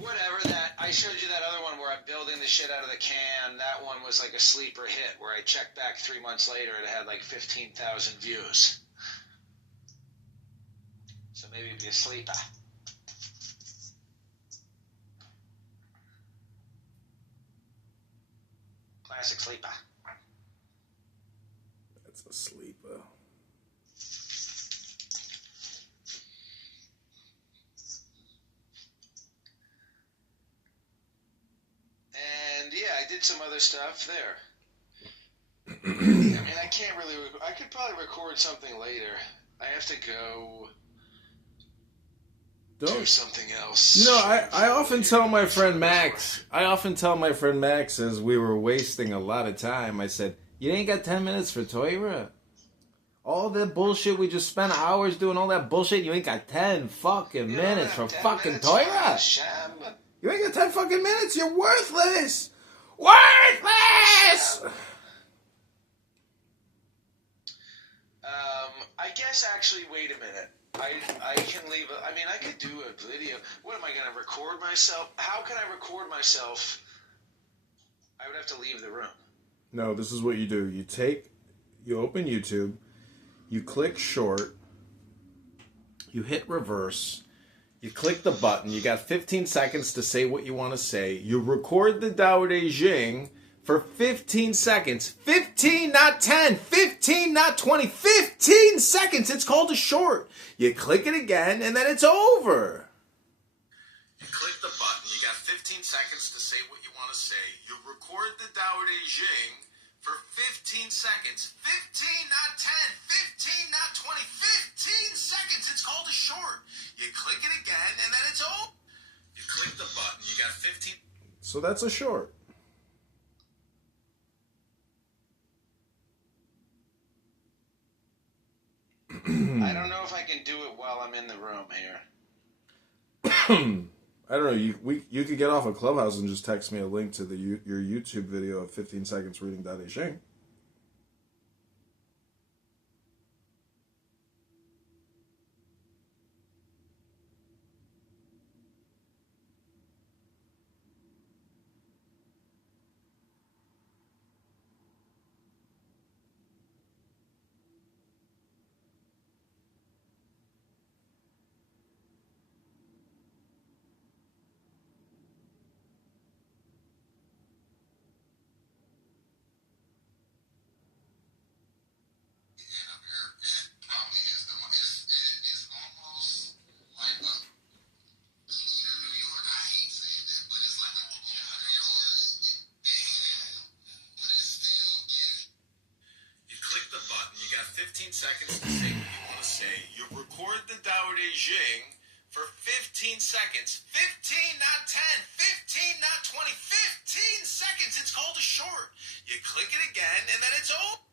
Whatever that, I showed you that other one where I'm building the shit out of the can. That one was like a sleeper hit where I checked back 3 months later and it had like 15,000 views. So maybe it'd be a sleeper. Classic sleeper. That's a sleeper. And yeah, I did some other stuff there. I mean, I can't really. I could probably record something later. I have to go do something else. You know, I often tell my friend Max. As we were wasting a lot of time, I said, "You ain't got 10 minutes for Toira? All that bullshit we just spent hours doing, all that bullshit. You ain't got 10 fucking minutes for fucking Toira. You ain't got 10 fucking minutes. You're worthless. Worthless." I guess actually, wait a minute. I can leave. I mean, I could do a video. What am I going to record myself? How can I record myself? I would have to leave the room. No, this is what you do. You open YouTube, you click short, you hit reverse, you click the button, you got 15 seconds to say what you want to say, you record the Dao De Jing for 15 seconds. 15, not 10. 15, not 20. 15 seconds. It's called a short. You click it again, and then it's over. You click the button. You got 15 seconds to say what you want to say. You record the Dao De Jing for 15 seconds. 15, not 10. 15, not 20. 15 seconds. It's called a short. You click it again, and then it's over. You click the button. You got 15. So that's a short. I don't know if I can do it while I'm in the room here. I don't know. You could get off of Clubhouse and just text me a link to your YouTube video of 15 seconds reading Dao De Jing. Seconds to say what you want to say. You record the Dao De Jing for 15 seconds. 15, not 10. 15, not 20. 15 seconds. It's called a short. You click it again, and then it's over.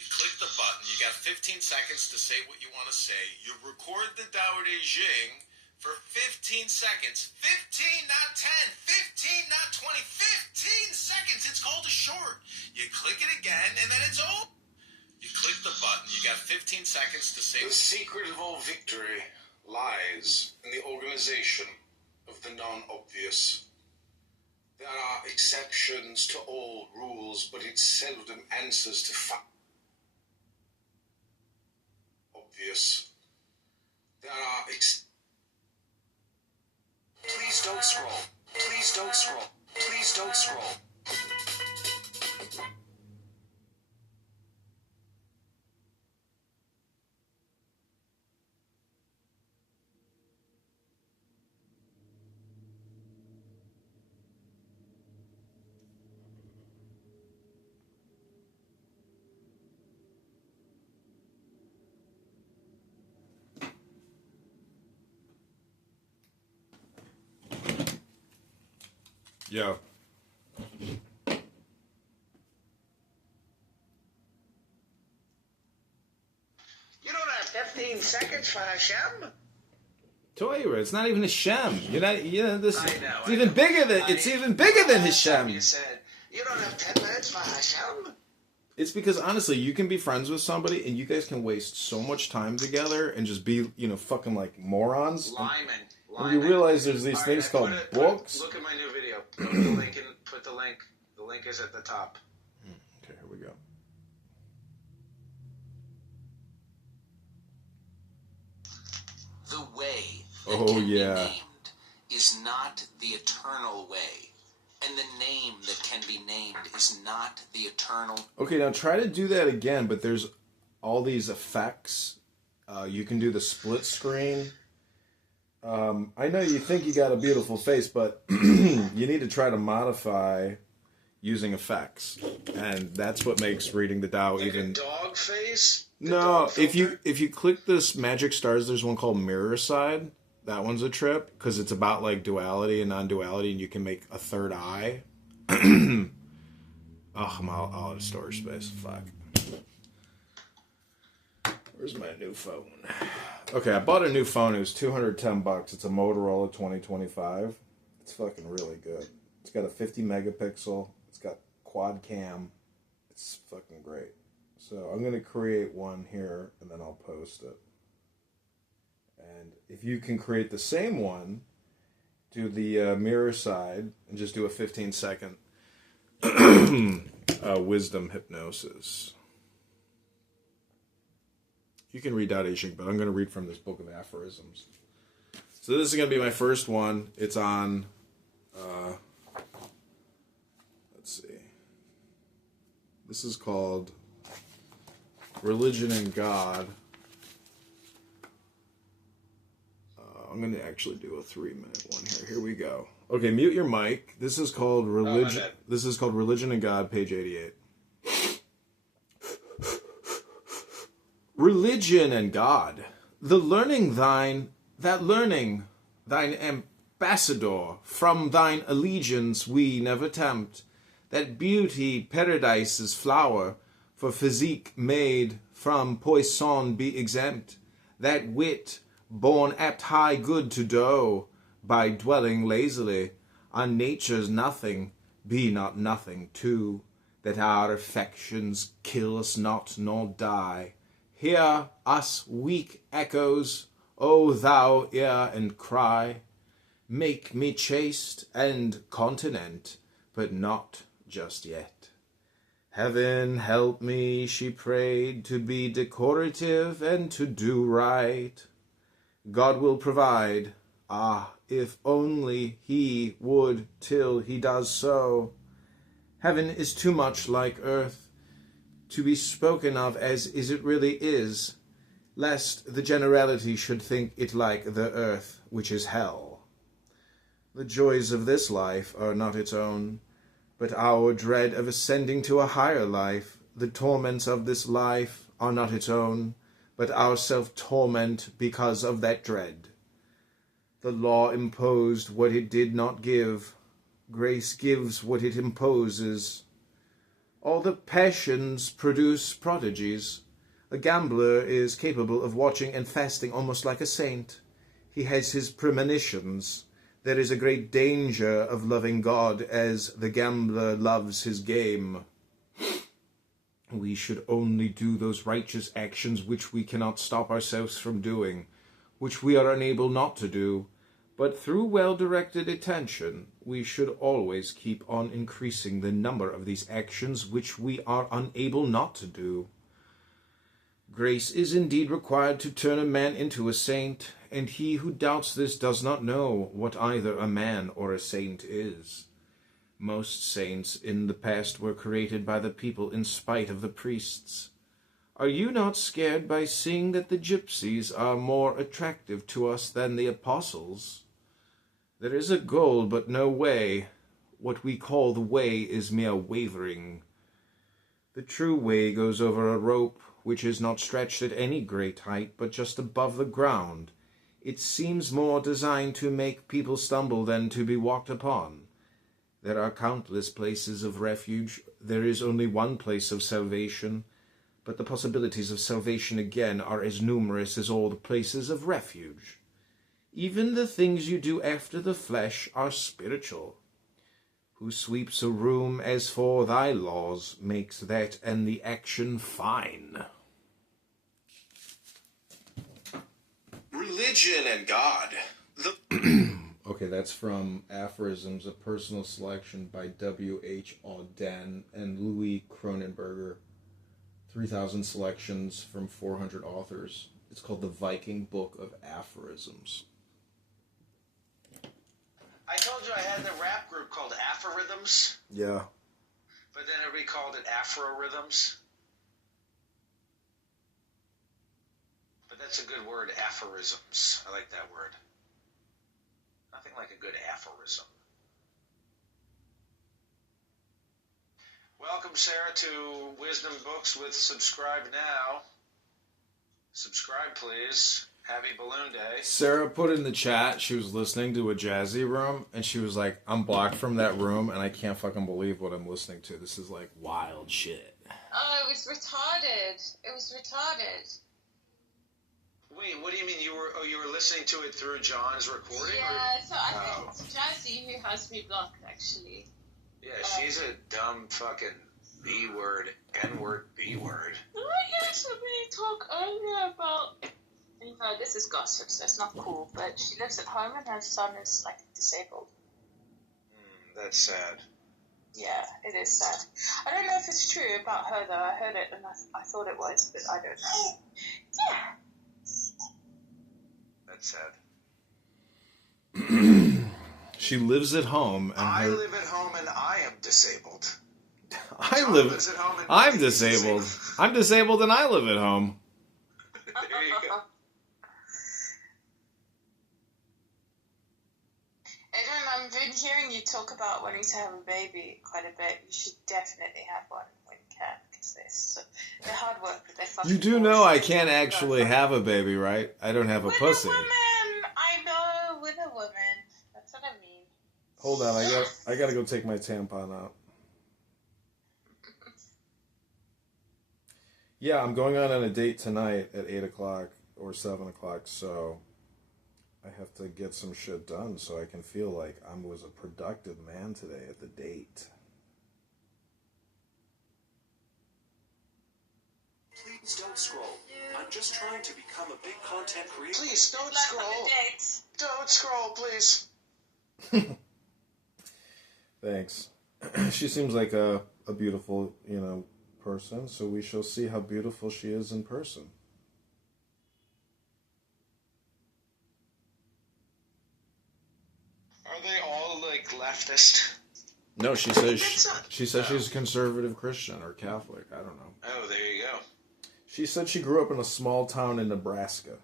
You click the button. You got 15 seconds to say what you want to say. You record the Dao De Jing for 15 seconds. 15, not 10. 15, not 20. 15 seconds. It's called a short. You click it again, and then it's over. You click the button. You got 15 seconds to say... The secret of all victory lies in the organization of the non-obvious. There are exceptions to all rules, but it seldom answers to obvious. There are Please don't scroll. Please don't scroll. Please don't scroll. Yo. You don't have 15 seconds for Hashem? Toira, it's not even Hashem. This. I know. It's even bigger than Hashem. You said you don't have 10 minutes for Hashem. It's because honestly, you can be friends with somebody and you guys can waste so much time together and just be, fucking like morons. And you realize there's these things called books. Look at my new video. Put the link. The link is at the top. Okay, here we go. The way that can be named is not the eternal way. And the name that can be named is not the eternal. Okay, now try to do that again, but there's all these effects. You can do the split screen. I know you think you got a beautiful face, but you need to try to modify using effects, and that's what makes reading the Tao like even. A dog face. No, if you click this Magic Stars, there's one called Mirror Side. That one's a trip because it's about like duality and non-duality, and you can make a third eye. Oh, I'm all out of storage space. Fuck. Where's my new phone? Okay, I bought a new phone. It was $210. It's a Motorola 2025. It's fucking really good. It's got a 50 megapixel. It's got quad cam. It's fucking great. So I'm going to create one here, and then I'll post it. And if you can create the same one, do the mirror side, and just do a 15-second wisdom hypnosis. You can read out I Ching, but I'm going to read from this book of aphorisms. So this is going to be my first one. It's on, let's see. This is called Religion and God. I'm going to actually do a 3-minute one here. Here we go. Okay, mute your mic. This is called Religion. This is called Religion and God, page 88. Religion and God, the learning thine, that learning, thine ambassador, from thine allegiance we never tempt, that beauty paradise's flower, for physique made from poison be exempt, that wit born apt high good to do, by dwelling lazily on nature's nothing, be not nothing too, that our affections kill us not nor die. Hear us weak echoes, O thou ear and cry. Make me chaste and continent, but not just yet. Heaven help me, she prayed, to be decorative and to do right. God will provide, ah, if only he would till he does so. Heaven is too much like earth, to be spoken of as it really is, lest the generality should think it like the earth, which is hell. The joys of this life are not its own, but our dread of ascending to a higher life. The torments of this life are not its own, but our self-torment because of that dread. The law imposed what it did not give. Grace gives what it imposes. All the passions produce prodigies. A gambler is capable of watching and fasting almost like a saint. He has his premonitions. There is a great danger of loving God as the gambler loves his game. We should only do those righteous actions which we cannot stop ourselves from doing, which we are unable not to do. But through well-directed attention, we should always keep on increasing the number of these actions which we are unable not to do. Grace is indeed required to turn a man into a saint, and he who doubts this does not know what either a man or a saint is. Most saints in the past were created by the people in spite of the priests. Are you not scared by seeing that the gypsies are more attractive to us than the apostles? There is a goal, but no way. What we call the way is mere wavering. The true way goes over a rope, which is not stretched at any great height, but just above the ground. It seems more designed to make people stumble than to be walked upon. There are countless places of refuge. There is only one place of salvation, but the possibilities of salvation again are as numerous as all the places of refuge. Even the things you do after the flesh are spiritual. Who sweeps a room as for thy laws makes that and the action fine. Religion and God, Okay, that's from Aphorisms, a personal selection by W.H. Auden and Louis Kronenberger. 3,000 selections from 400 authors. It's called the Viking Book of Aphorisms. I told you I had the rap group called Aphorisms, Yeah. but then everybody called it Afro Rhythms. But that's a good word, aphorisms. I like that word. Nothing like a good aphorism. Welcome, Sarah, to Wisdom Books with Subscribe Now. Subscribe, please. Happy Balloon Day. Sarah put in the chat she was listening to a jazzy room, and she was like, I'm blocked from that room, and I can't fucking believe what I'm listening to. This is like wild shit. Oh, it was retarded. It was retarded. Wait, what do you mean? You were listening to it through John's recording? Yeah, so I think it's Jazzy who has me blocked, actually. Yeah, she's a dumb fucking B-word, N-word, B-word. Yeah, so we talked earlier about, this is gossip, so it's not cool, but she lives at home and her son is, like, disabled. That's sad. Yeah, it is sad. I don't know if it's true about her, though. I heard it and I thought it was, but I don't know. Yeah. That's sad. She lives at home. And I live at home and I am disabled. lives at home. I'm disabled. I'm disabled and I live at home. There you go. Adrian, I've been hearing you talk about wanting to have a baby quite a bit. You should definitely have one when you can, because they're hard work, but they're fucking You do know I can't actually have a baby, right? I don't have a pussy. With a woman! I know, with a woman. That's what I mean. Hold on, I gotta go take my tampon out. Yeah, I'm going on a date tonight at 8 o'clock or 7 o'clock, so I have to get some shit done so I can feel like I was a productive man today at the date. Please don't scroll. I'm just trying to become a big content creator. Please, don't Like scroll. on the dates. Don't scroll, please. Thanks. She seems like a beautiful, person, so we shall see how beautiful she is in person. Are they all, like, leftist? No, she says she's a conservative Christian or Catholic. I don't know. Oh, there you go. She said she grew up in a small town in Nebraska.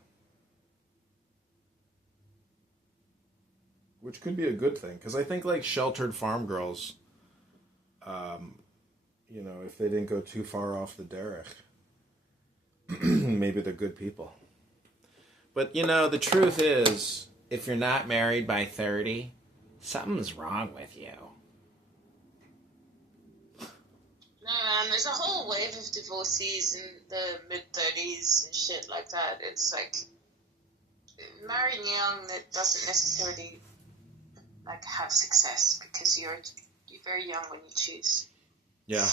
Which could be a good thing, because I think, like, sheltered farm girls, if they didn't go too far off the derech, maybe they're good people. But, the truth is, if you're not married by 30, something's wrong with you. No, man, there's a whole wave of divorcees in the mid-30s and shit like that. It's like, marrying young, that doesn't necessarily, like, have success, because you're very young when you choose. Yeah,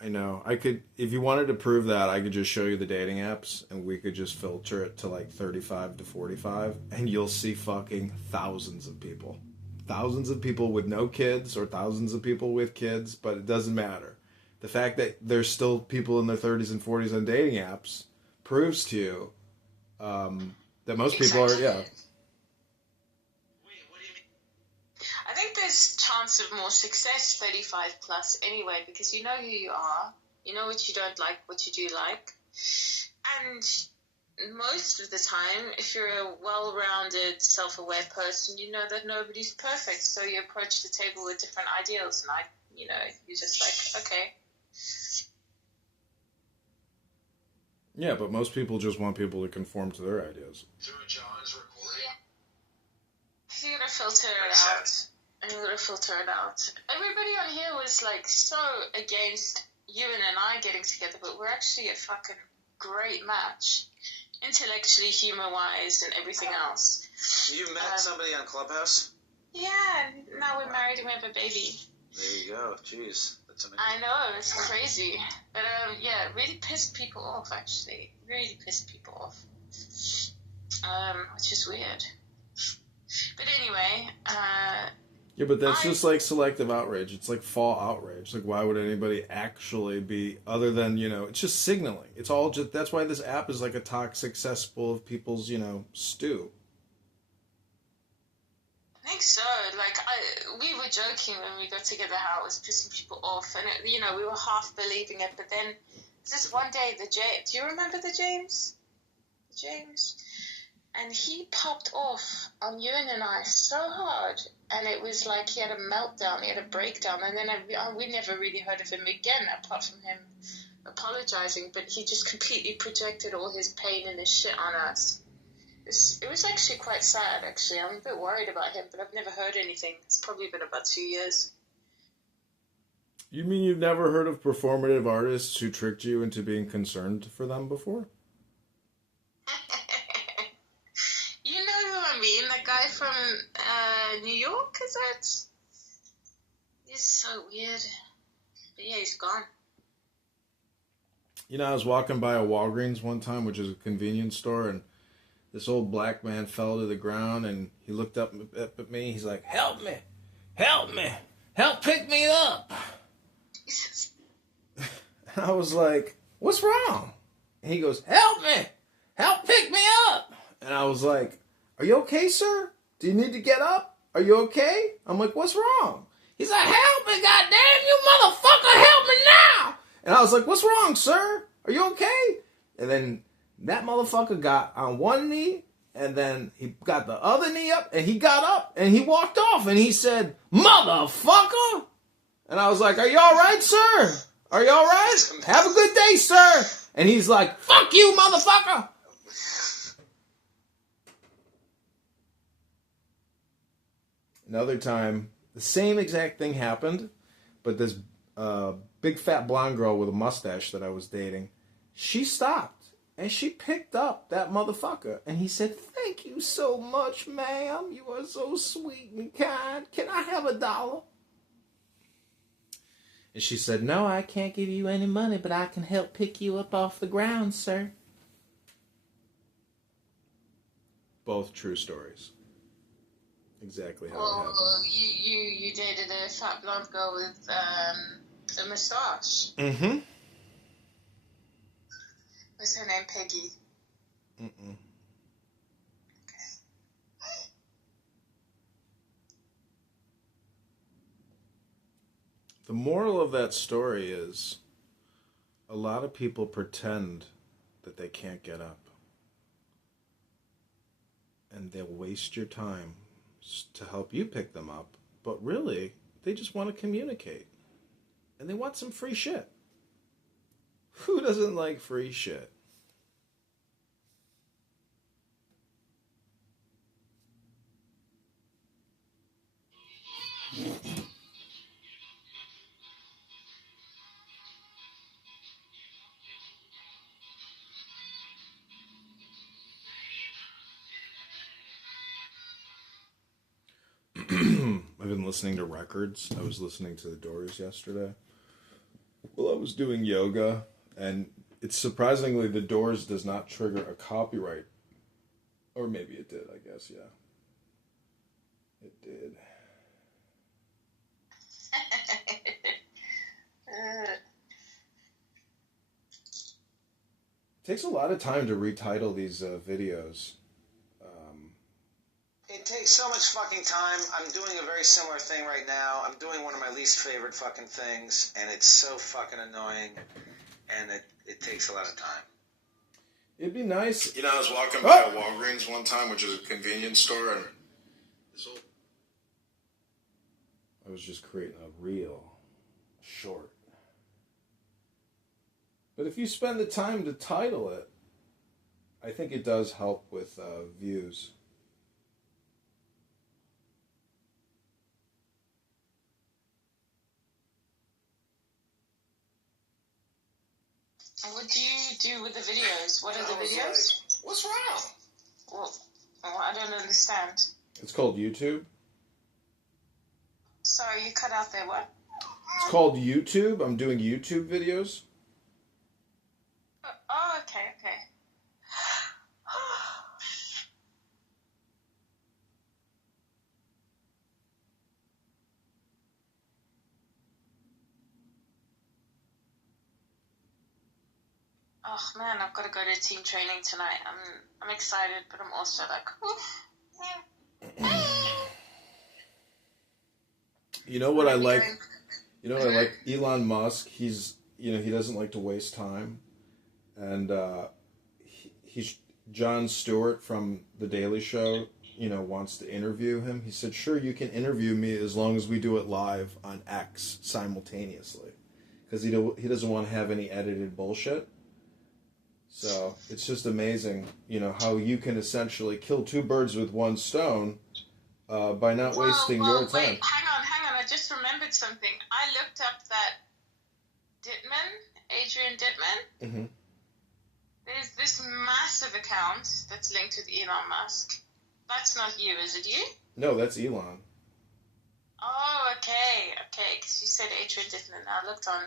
I know. If you wanted to prove that, I could just show you the dating apps, and we could just filter it to, like, 35 to 45, and you'll see fucking thousands of people. Thousands of people with no kids, or thousands of people with kids, but it doesn't matter. The fact that there's still people in their 30s and 40s on dating apps proves to you that most people are, yeah. Wait, what do you mean? I think there's chance of more success 35 plus anyway, because you know who you are, you know what you don't like, what you do like, and most of the time, if you're a well-rounded, self-aware person, you know that nobody's perfect, so you approach the table with different ideals, and you're just like, okay. Yeah, but most people just want people to conform to their ideas. Through John's recording? Yeah. You gotta filter it out. And you gotta filter it out. Everybody on here was, like, so against you and I getting together, but we're actually a fucking great match. Intellectually, humor-wise, and everything else. You met somebody on Clubhouse? Yeah, now we're married and we have a baby. There you go. Jeez, that's amazing. I know, it's crazy. But, it really pissed people off, actually. Really pissed people off. Which is weird. Yeah, but that's just like selective outrage. It's like fall outrage. Like, why would anybody actually be, other than, it's just signaling. It's all just, that's why this app is like a toxic cesspool of people's, stew. I think so. Like, we were joking when we got together how it was pissing people off, and we were half believing it. But then this one day, do you remember the James? And he popped off on Ewan and I so hard, and it was like he had a meltdown, he had a breakdown, and then we never really heard of him again apart from him apologizing. But he just completely projected all his pain and his shit on us. It was actually quite sad, actually. I'm a bit worried about him, but I've never heard anything. It's probably been about 2 years. You mean you've never heard of performative artists who tricked you into being concerned for them before? You know who I mean? That guy from New York, is it? He's so weird. But yeah, he's gone. I was walking by a Walgreens one time, which is a convenience store, and this old black man fell to the ground, and he looked up at me. He's like, help me, help pick me up. And I was like, what's wrong? And he goes, help pick me up. And I was like, are you okay, sir? Do you need to get up? Are you okay? I'm like, what's wrong? He's like, help me, goddamn, you motherfucker, help me now. And I was like, what's wrong, sir? Are you okay? And then that motherfucker got on one knee, and then he got the other knee up, and he got up, and he walked off, and he said, motherfucker! And I was like, are you all right, sir? Are you all right? Have a good day, sir. And he's like, fuck you, motherfucker! Another time, the same exact thing happened, but this big fat blonde girl with a mustache that I was dating, she stopped. And she picked up that motherfucker. And he said, thank you so much, ma'am. You are so sweet and kind. Can I have $1? And she said, no, I can't give you any money, but I can help pick you up off the ground, sir. Both true stories. Exactly how it happened. Well, you dated a fat blonde girl with a moustache. Mm-hmm. What's her name? Peggy? Mm-mm. Okay. The moral of that story is a lot of people pretend that they can't get up. And they'll waste your time to help you pick them up. But really, they just want to communicate. And they want some free shit. Who doesn't like free shit? I've been listening to records. I was listening to The Doors yesterday. Well, I was doing yoga, and it's surprisingly The Doors does not trigger a copyright. Or maybe it did, I guess, yeah. It did. It takes a lot of time to retitle these videos. It takes so much fucking time. I'm doing a very similar thing right now. I'm doing one of my least favorite fucking things, and it's so fucking annoying, and it takes a lot of time. It'd be nice. I was walking by a Walgreens one time, which is a convenience store, and I was just creating a reel, short. But if you spend the time to title it, I think it does help with views. What do you do with the videos? What are the videos? Like, what's wrong? Well, I don't understand. It's called YouTube. Sorry, you cut out there. What? It's called YouTube. I'm doing YouTube videos. Oh, okay. Oh man, I've got to go to team training tonight. I'm excited, but I'm also like, oof. You know what I like? Going- You know what I like? Elon Musk. He doesn't like to waste time, and he's Jon Stewart from The Daily Show. Wants to interview him. He said, "Sure, you can interview me as long as we do it live on X simultaneously," because he doesn't want to have any edited bullshit. So it's just amazing, how you can essentially kill two birds with one stone by not wasting your time. Wait, hang on. I just remembered something. I looked up that Adrian Dittman. Mm-hmm. There's this massive account that's linked with Elon Musk. That's not you, is it you? No, that's Elon. Oh, okay, because you said Adrian Dittman. I looked on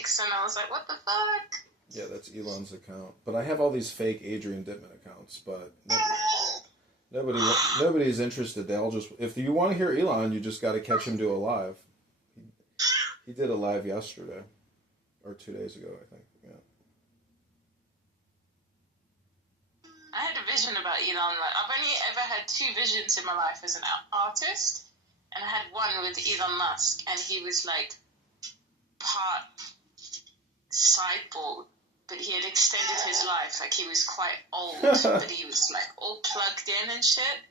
X and I was like, what the fuck? Yeah, that's Elon's account. But I have all these fake Adrian Dittman accounts, but nobody's interested. They all just, if you want to hear Elon, you just got to catch him do a live. He did a live yesterday, or 2 days ago, I think. Yeah. I had a vision about Elon. I've only ever had two visions in my life as an artist, and I had one with Elon Musk, and he was like part cyborg, but he had extended his life. Like he was quite old, but he was like all plugged in and shit.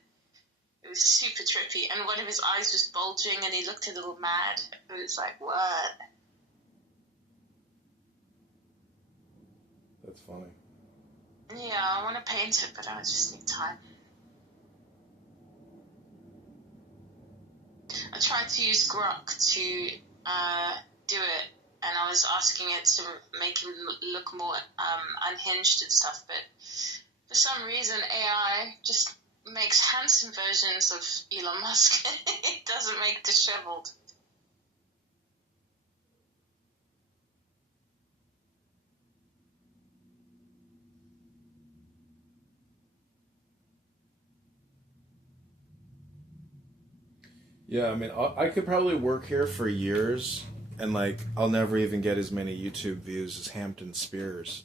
It was super trippy, and one of his eyes was bulging, and he looked a little mad. It was like, what? That's funny. Yeah, I want to paint it, but I just need time. I tried to use Grok to do it, and I was asking it to make him look more unhinged and stuff, but for some reason AI just makes handsome versions of Elon Musk. It doesn't make disheveled. Yeah, I mean, I could probably work here for years, and I'll never even get as many YouTube views as Hampton Spears,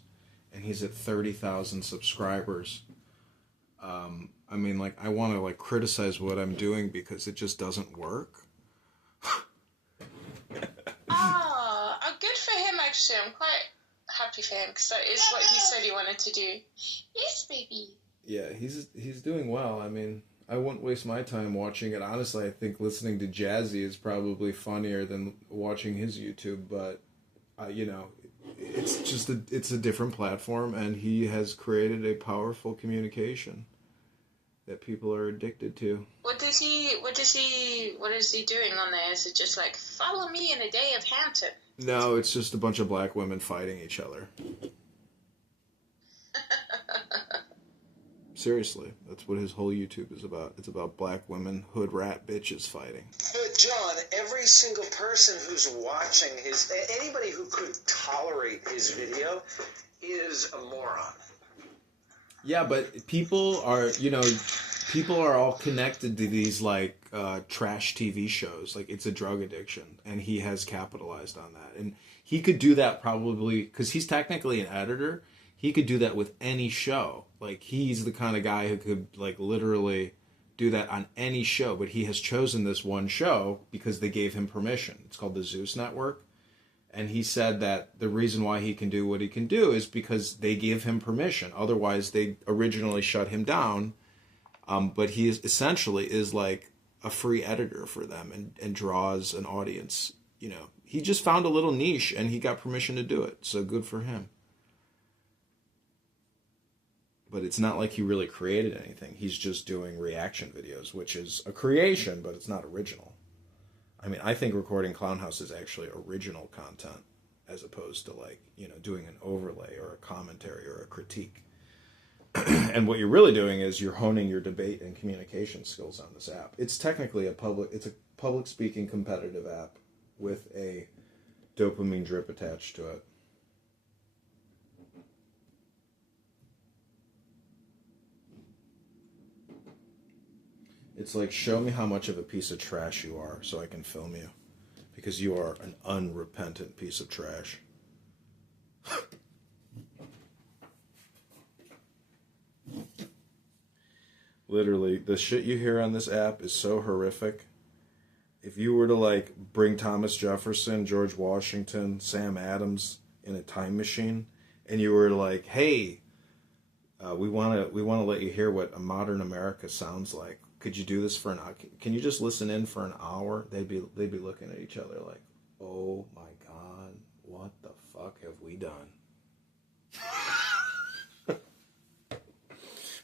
and he's at 30,000 subscribers. I mean, I want to criticize what I'm doing because it just doesn't work. Good for him. Actually, I'm quite happy for him because that is what he said he wanted to do. Yes, baby. Yeah, he's doing well. I mean, I wouldn't waste my time watching it. Honestly, I think listening to Jazzy is probably funnier than watching his YouTube, but, it's a different platform, and he has created a powerful communication that people are addicted to. What is he doing on there? Is it just like, follow me in a day of Hampton? No, it's just a bunch of black women fighting each other. Seriously, that's what his whole YouTube is about. It's about black women, hood rat bitches fighting. But John, every single person who's watching anybody who could tolerate his video is a moron. Yeah, but people are all connected to these trash TV shows. It's a drug addiction, and he has capitalized on that. And he could do that probably because he's technically an editor. He could do that with any show. He's the kind of guy who could literally do that on any show. But he has chosen this one show because they gave him permission. It's called the Zeus Network. And he said that the reason why he can do what he can do is because they give him permission. Otherwise, they originally shut him down. But he essentially is like a free editor for them and draws an audience. He just found a little niche and he got permission to do it. So good for him. But it's not like he really created anything. He's just doing reaction videos, which is a creation, but it's not original. I mean, I think recording Clownhouse is actually original content as opposed to doing an overlay or a commentary or a critique. And what you're really doing is you're honing your debate and communication skills on this app. It's technically a public speaking competitive app with a dopamine drip attached to it. It's like, show me how much of a piece of trash you are so I can film you. Because you are an unrepentant piece of trash. Literally, the shit you hear on this app is so horrific. If you were to like bring Thomas Jefferson, George Washington, Sam Adams in a time machine, and you were like, "Hey, we want to let you hear what a modern America sounds like. Could you do this for an hour? Can you just listen in for an hour?" They'd be looking at each other like, "Oh my God, what the fuck have we done?"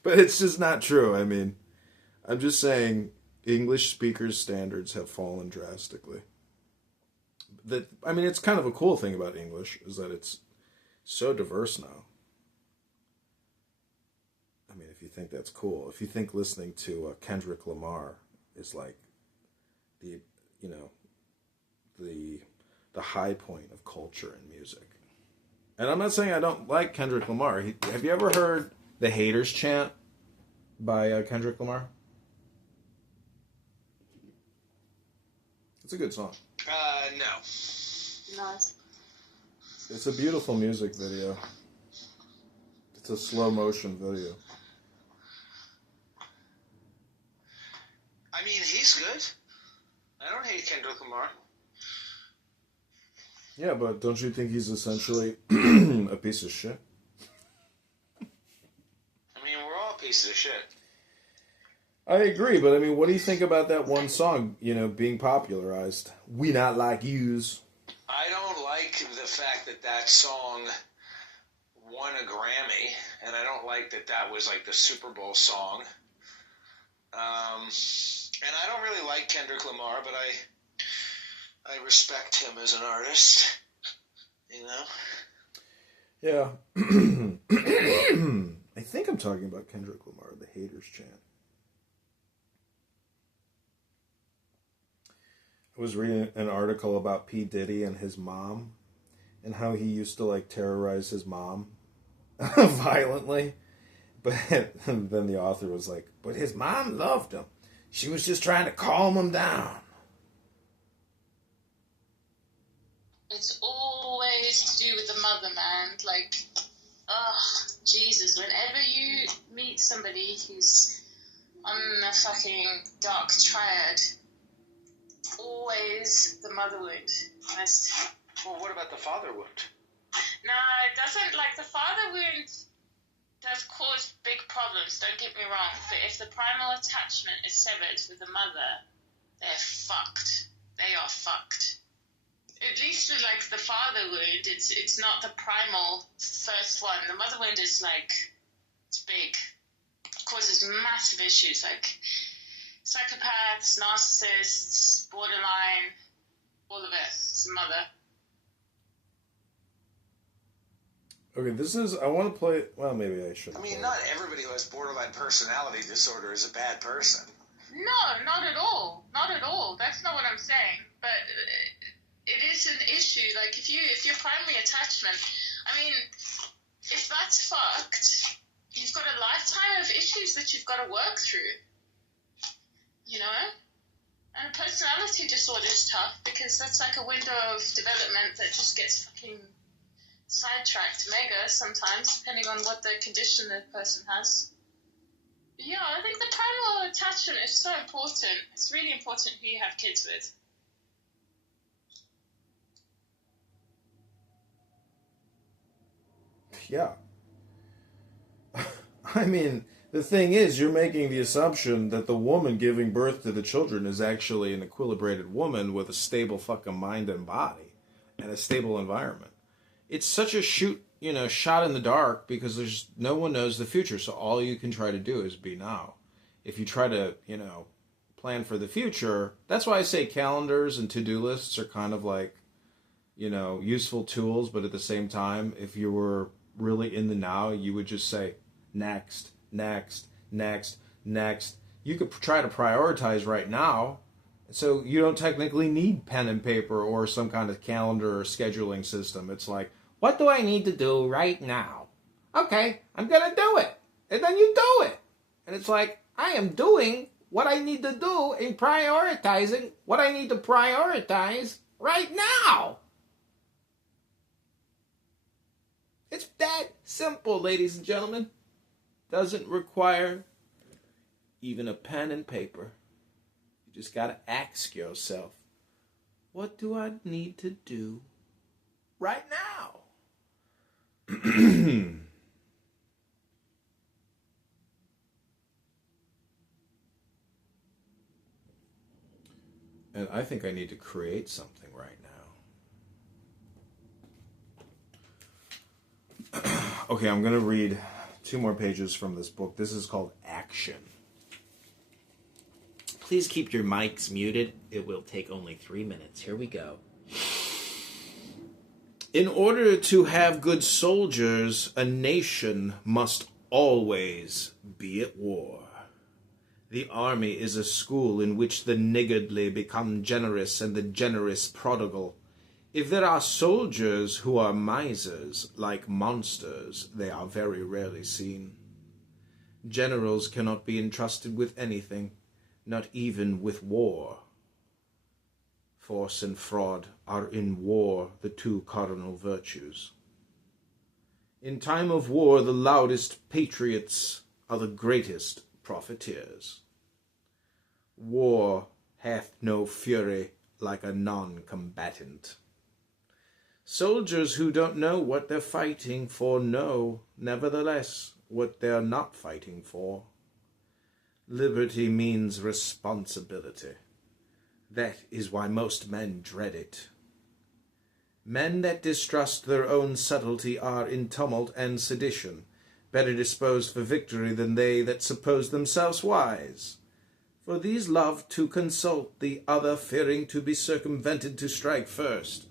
But it's just not true. I mean, I'm just saying English speakers' standards have fallen drastically. It's kind of a cool thing about English is that it's so diverse now. I mean, if you think that's cool, if you think listening to Kendrick Lamar is like the high point of culture and music. And I'm not saying I don't like Kendrick Lamar. Have you ever heard The Haters Chant by Kendrick Lamar? It's a good song. No. Nice. It's a beautiful music video. It's a slow motion video. I mean, he's good. I don't hate Kendrick Lamar. Yeah, but don't you think he's essentially a piece of shit? I mean, we're all pieces of shit. I agree, but I mean, what do you think about that one song, being popularized? We Not Like Yous. I don't like the fact that song won a Grammy, and I don't like that was like the Super Bowl song. And I don't really like Kendrick Lamar, but I respect him as an artist, Yeah. I think I'm talking about Kendrick Lamar, The Haters Chant. I was reading an article about P. Diddy and his mom and how he used to like terrorize his mom violently. But then the author was like, but his mom loved him. She was just trying to calm him down. It's always to do with the mother, man. Like, Jesus, whenever you meet somebody who's on a fucking dark triad, always the mother wound. Well, what about the father wound? No, it doesn't. Like, the father wound does cause big problems, don't get me wrong, but if the primal attachment is severed with the mother, they're fucked. They are fucked. At least with, like, the father wound, it's not the primal first one. The mother wound is, like, it's big. It causes massive issues, like psychopaths, narcissists, borderline, all of it. It's the mother. Okay, I want to play, well, maybe I shouldn't. I mean, not everybody who has borderline personality disorder is a bad person. No, not at all. Not at all. That's not what I'm saying. But it is an issue. Like, if your primary attachment, I mean, if that's fucked, you've got a lifetime of issues that you've got to work through. And a personality disorder is tough because that's like a window of development that just gets fucking sidetracked mega sometimes, depending on what the condition the person has. But yeah, I think the primal attachment is so important. It's really important who you have kids with. Yeah. I mean, the thing is, you're making the assumption that the woman giving birth to the children is actually an equilibrated woman with a stable fucking mind and body and a stable environment. It's such a shot in the dark because there's no one knows the future. So all you can try to do is be now. If you try to, plan for the future, that's why I say calendars and to-do lists are kind of like, useful tools. But at the same time, if you were really in the now, you would just say next, next, next, next. You could try to prioritize right now. So you don't technically need pen and paper or some kind of calendar or scheduling system. It's like, what do I need to do right now? Okay, I'm going to do it. And then you do it. And it's like, I am doing what I need to do in prioritizing what I need to prioritize right now. It's that simple, ladies and gentlemen. Doesn't require even a pen and paper. You just gotta ask yourself, what do I need to do right now? And I think I need to create something right now. Okay, I'm going to read 2 more pages from this book. This is called Action. Please keep your mics muted. It will take only 3 minutes. Here we go. In order to have good soldiers, a nation must always be at war. The army is a school in which the niggardly become generous and the generous prodigal. If there are soldiers who are misers, like monsters, they are very rarely seen. Generals cannot be entrusted with anything, not even with war. Force and fraud are in war the 2 cardinal virtues. In time of war, the loudest patriots are the greatest profiteers. War hath no fury like a non-combatant. Soldiers who don't know what they're fighting for know, nevertheless, what they're not fighting for. Liberty means responsibility. That is why most men dread it. Men that distrust their own subtlety are in tumult and sedition, better disposed for victory than they that suppose themselves wise. For these love to consult the other, fearing to be circumvented to strike first.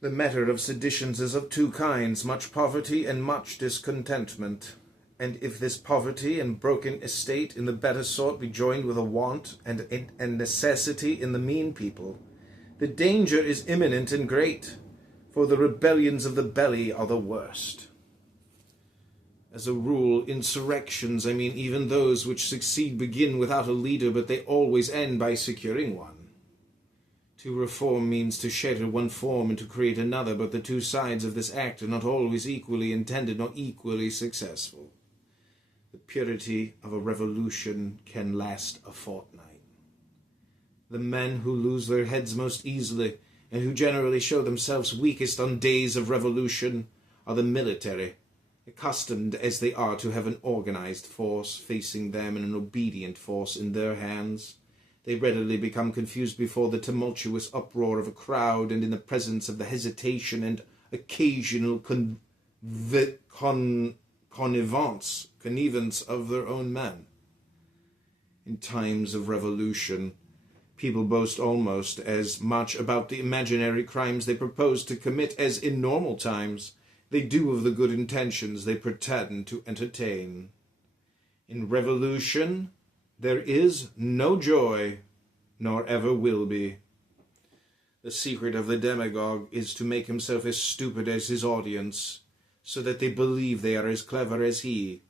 The matter of seditions is of 2 kinds, much poverty and much discontentment. And if this poverty and broken estate in the better sort be joined with a want and necessity in the mean people, the danger is imminent and great, for the rebellions of the belly are the worst. As a rule, insurrections, I mean even those which succeed, begin without a leader, but they always end by securing one. To reform means to shatter one form and to create another, but the 2 sides of this act are not always equally intended nor equally successful. The purity of a revolution can last a fortnight. The men who lose their heads most easily, and who generally show themselves weakest on days of revolution, are the military, accustomed as they are to have an organized force facing them and an obedient force in their hands. They readily become confused before the tumultuous uproar of a crowd and in the presence of the hesitation and occasional connivance of their own men. In times of revolution, people boast almost as much about the imaginary crimes they propose to commit as in normal times they do of the good intentions they pretend to entertain. In revolution, there is no joy, nor ever will be. The secret of the demagogue is to make himself as stupid as his audience, so that they believe they are as clever as he.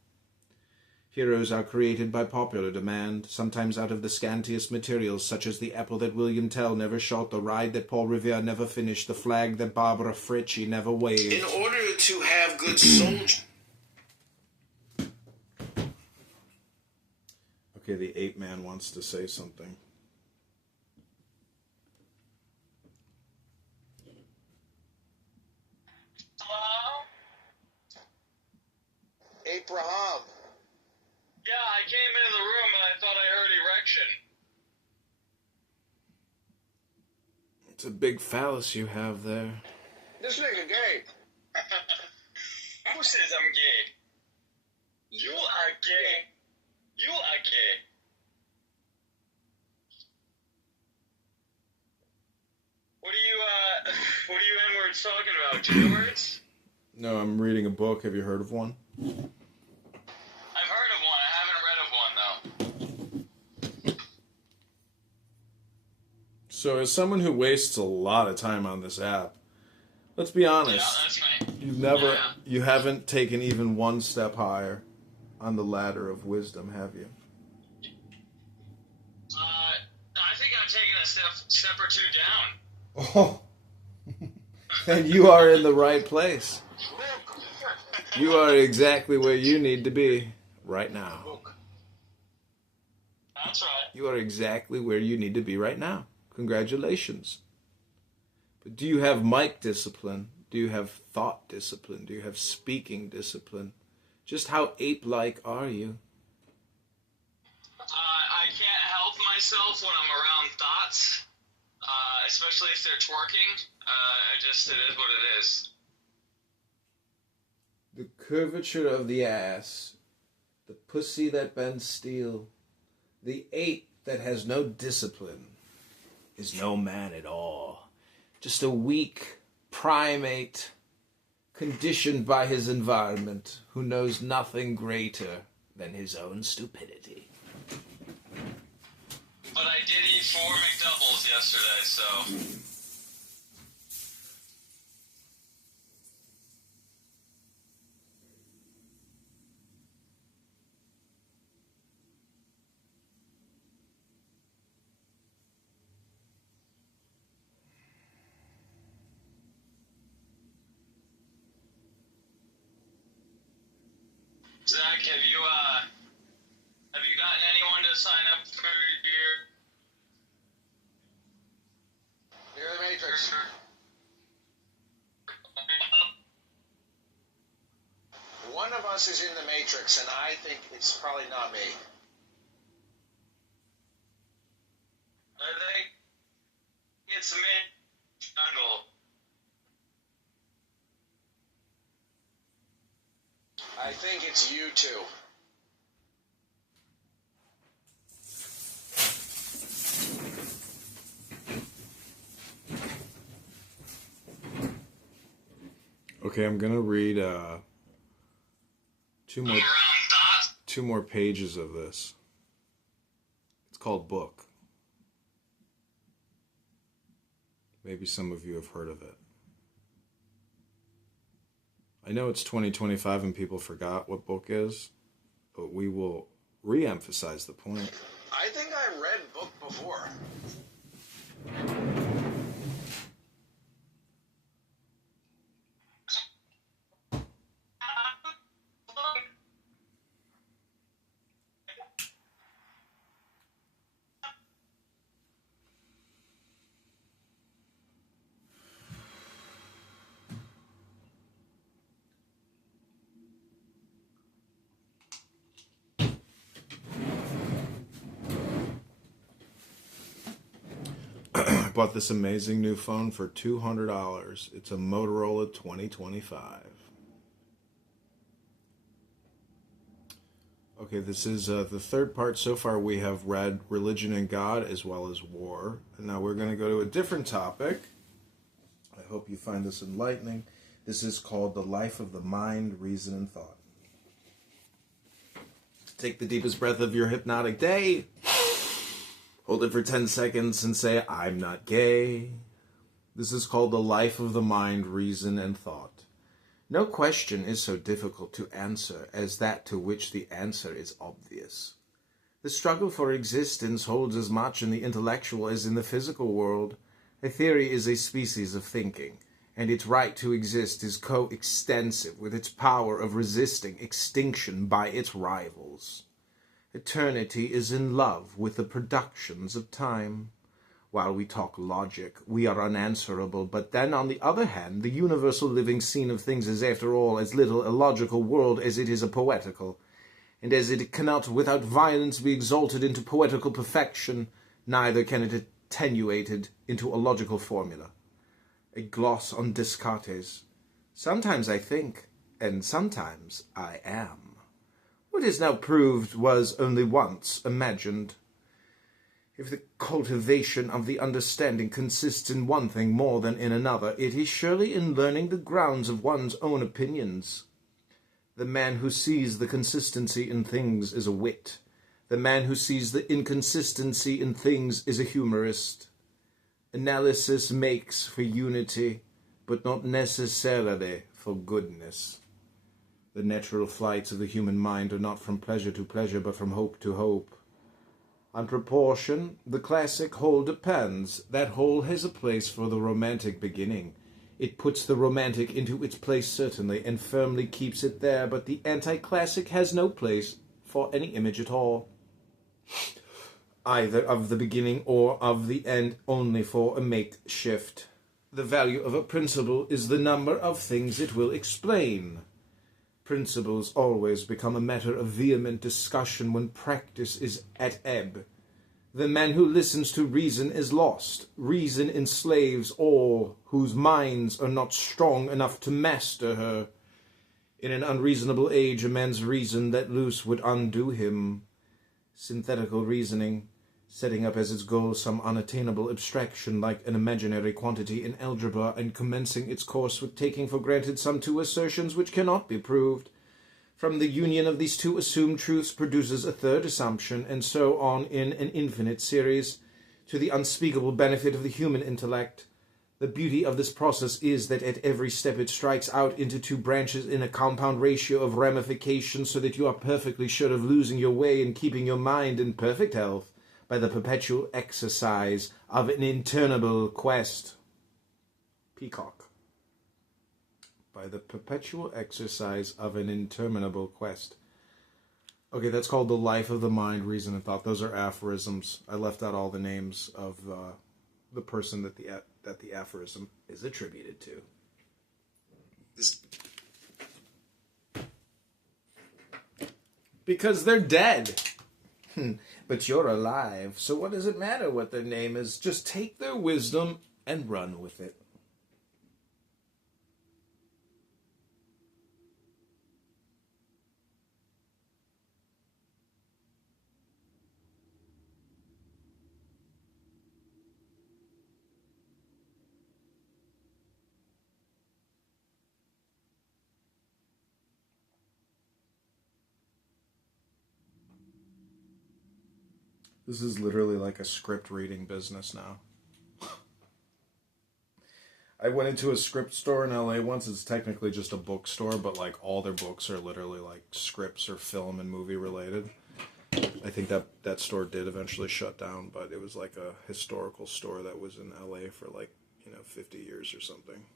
Heroes are created by popular demand, sometimes out of the scantiest materials, such as the apple that William Tell never shot, the ride that Paul Revere never finished, the flag that Barbara Fritchie never waved. In order to have good soldiers... Okay, the ape man wants to say something. Hello? Abraham. Yeah, I came into the room and I thought I heard erection. It's a big phallus you have there. This nigga gay. Who says I'm gay? You are gay. You are gay. What are you N-words talking about? G-words? No, I'm reading a book. Have you heard of one? I've heard of one. I haven't read of one, though. So, as someone who wastes a lot of time on this app, let's be honest. Yeah, that's You me. you haven't taken even one step higher on the ladder of wisdom, have you? I think I'm taking a step or 2 down. Oh, And you are in the right place. You are exactly where you need to be right now. That's right. You are exactly where you need to be right now. Congratulations. But do you have mic discipline? Do you have thought discipline? Do you have speaking discipline? Just how ape-like are you? I can't help myself when I'm around thoughts, especially if they're twerking. It is what it is. The curvature of the ass, the pussy that bends steel, the ape that has no discipline is no man at all. Just a weak primate conditioned by his environment who knows nothing greater than his own stupidity. But I did eat 4 McDoubles yesterday, so... Zach, have you gotten anyone to sign up for You're the Matrix. One of us is in the Matrix, and I think it's probably not me. I think it's me, jungle. I think it's you two. Okay, I'm gonna read two more pages of this. It's called Book. Maybe some of you have heard of it. I know it's 2025 and people forgot what Book is, but we will re-emphasize the point. I think I read Book before. I bought this amazing new phone for $200. It's a Motorola 2025. Okay, this is the third part. So far we have read Religion and God as well as War. And now we're going to go to a different topic. I hope you find this enlightening. This is called The Life of the Mind, Reason, and Thought. Take the deepest breath of your hypnotic day. Hold it for 10 seconds and say, I'm not gay. This is called The Life of the Mind, Reason, and Thought. No question is so difficult to answer as that to which the answer is obvious. The struggle for existence holds as much in the intellectual as in the physical world. A theory is a species of thinking, and its right to exist is coextensive with its power of resisting extinction by its rivals. Eternity is in love with the productions of time. While we talk logic, we are unanswerable, but then, on the other hand, the universal living scene of things is, after all, as little a logical world as it is a poetical, and as it cannot without violence be exalted into poetical perfection, neither can it attenuated into a logical formula. A gloss on Descartes. Sometimes I think, and sometimes I am. What is now proved was only once imagined. If the cultivation of the understanding consists in one thing more than in another, it is surely in learning the grounds of one's own opinions. The man who sees the consistency in things is a wit. The man who sees the inconsistency in things is a humorist. Analysis makes for unity, but not necessarily for goodness. The natural flights of the human mind are not from pleasure to pleasure, but from hope to hope. On proportion, the classic whole depends. That whole has a place for the romantic beginning. It puts the romantic into its place, certainly, and firmly keeps it there, but the anti-classic has no place for any image at all, either of the beginning or of the end, only for a makeshift. The value of a principle is the number of things it will explain. Principles always become a matter of vehement discussion when practice is at ebb. The man who listens to reason is lost. Reason enslaves all whose minds are not strong enough to master her. In an unreasonable age, a man's reason let loose would undo him. Synthetical reasoning, setting up as its goal some unattainable abstraction like an imaginary quantity in algebra, and commencing its course with taking for granted some two assertions which cannot be proved. From the union of these two assumed truths produces a third assumption, and so on in an infinite series, to the unspeakable benefit of the human intellect. The beauty of this process is that at every step it strikes out into two branches in a compound ratio of ramification, so that you are perfectly sure of losing your way and keeping your mind in perfect health by the perpetual exercise of an interminable quest. Peacock. By the perpetual exercise of an interminable quest. Okay, that's called The Life of the Mind, Reason, and Thought. Those are aphorisms. I left out all the names of the person that the aphorism is attributed to. Because they're dead. But you're alive, so what does it matter what their name is? Just take their wisdom and run with it. This is literally like a script reading business now. I went into a script store in LA once. It's technically just a bookstore, but like all their books are literally like scripts or film and movie related. I think that store did eventually shut down, but it was like a historical store that was in LA for like, 50 years or something.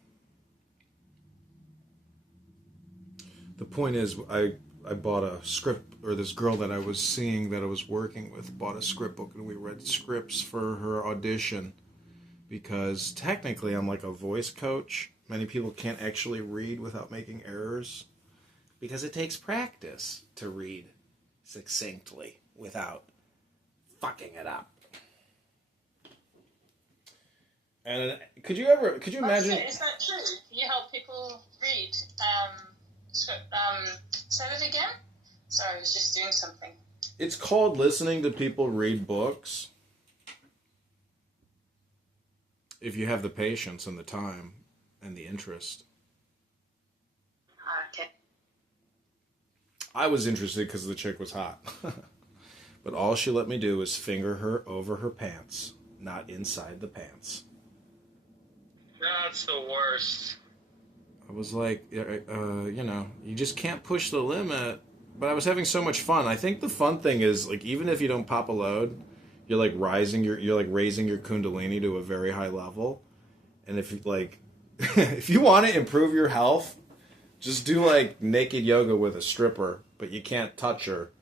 The point is, I bought a script, or this girl that I was seeing that I was working with bought a script book, and we read scripts for her audition, because technically I'm like a voice coach. Many people can't actually read without making errors, because it takes practice to read succinctly without fucking it up. And could you imagine? Is that true? You help people read. Say that again? Sorry, I was just doing something. It's called listening to people read books. If you have the patience and the time and the interest. Okay. I was interested because the chick was hot. But all she let me do was finger her over her pants, not inside the pants. That's the worst. I was like, you just can't push the limit. But I was having so much fun. I think the fun thing is, like, even if you don't pop a load, you're like raising your kundalini to a very high level. And if if you want to improve your health, just do like naked yoga with a stripper, but you can't touch her,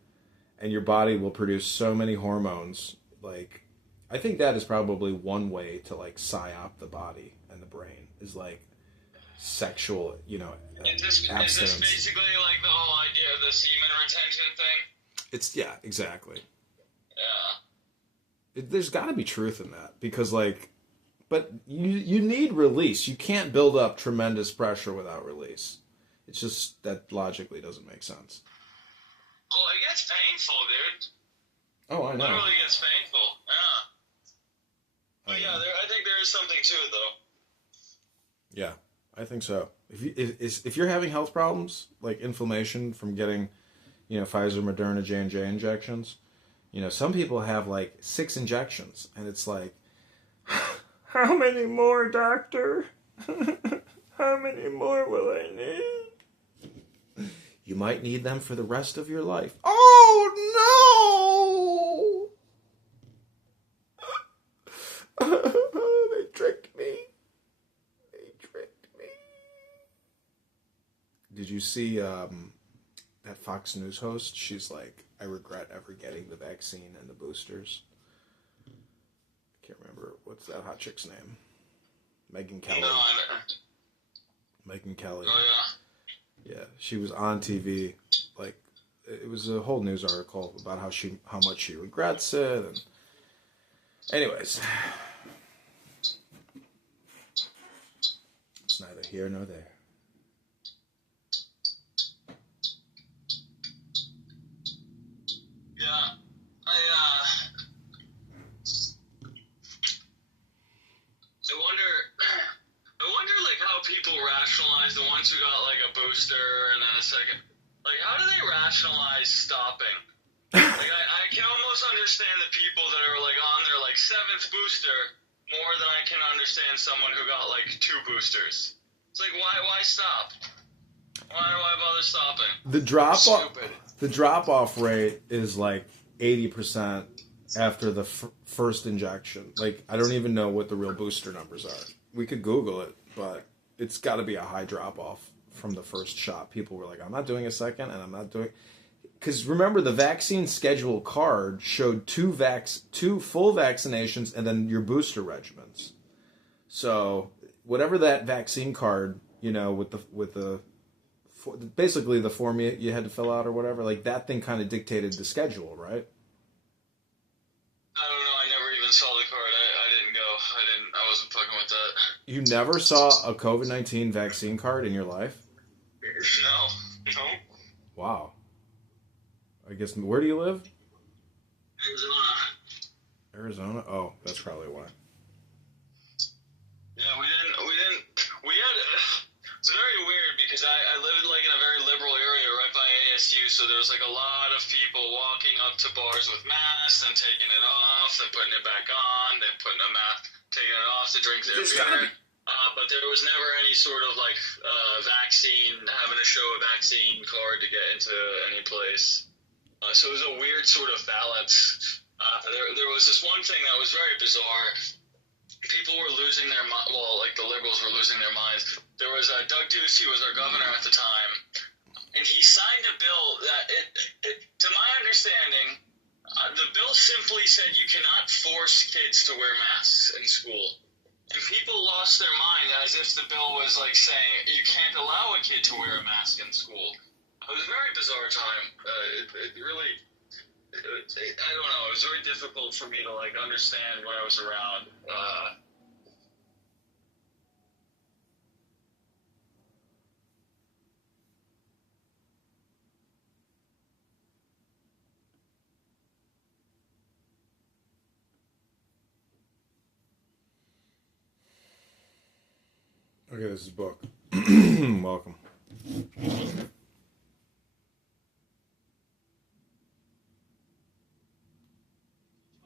and your body will produce so many hormones. Like, I think that is probably one way to like psyop the body and the brain, is like sexual, Is abstinence. this basically like the whole idea of the semen retention thing? Exactly. Yeah. There's got to be truth in that, because but you need release. You can't build up tremendous pressure without release. It's just that logically doesn't make sense. Well, it gets painful, dude. Oh, I know. Literally gets painful. Yeah. But yeah, I think there is something to it, though. Yeah, I think so. If you're having health problems like inflammation from getting, Pfizer, Moderna, J&J injections, some people have like 6 injections, and it's like, how many more, doctor? How many more will I need? You might need them for the rest of your life. Oh no! They tricked me. you see that Fox News host? She's like, I regret ever getting the vaccine and the boosters. I can't remember. What's that hot chick's name? Megyn Kelly. No, Megyn Kelly. oh, yeah. Yeah, she was on TV. Like, it was a whole news article about how much she regrets it. And anyways, it's neither here nor there. Yeah, I wonder, like, how people rationalize the ones who got, like, a booster and then a second. Like, how do they rationalize stopping? Like, I can almost understand the people that are, like, on their, like, 7th booster more than I can understand someone who got, like, 2 boosters. It's like, why stop? Why bother stopping? The drop off rate is like 80% after the first injection. Like, I don't even know what the real booster numbers are. We could Google it, but it's got to be a high drop off from the first shot. People were like, I'm not doing a second, and I'm not doing. Because remember, the vaccine schedule card showed two full vaccinations and then your booster regimens. So whatever that vaccine card, with the basically the form you had to fill out or whatever, like that thing kind of dictated the schedule, right? I don't know. I never even saw the card. I didn't go. I wasn't fucking with that. You never saw a COVID-19 vaccine card in your life? No. Wow. I guess, where do you live? Arizona? Oh, that's probably why. Yeah, it's very weird because I lived like in a very liberal area right by ASU, so there was like a lot of people walking up to bars with masks and taking it off, then putting it back on, then putting a mask, taking it off to drink their beer. But there was never any sort of like vaccine, having to show a vaccine card to get into any place. So it was a weird sort of balance. There was this one thing that was very bizarre. People were losing their mind. Well, like the liberals were losing their minds. There was Doug Ducey was our governor at the time, and he signed a bill that, to my understanding, the bill simply said you cannot force kids to wear masks in school. And people lost their mind as if the bill was like saying you can't allow a kid to wear a mask in school. It was a very bizarre time. It really, I don't know, it was very difficult for me to like understand when I was around. Okay, this is book. Welcome.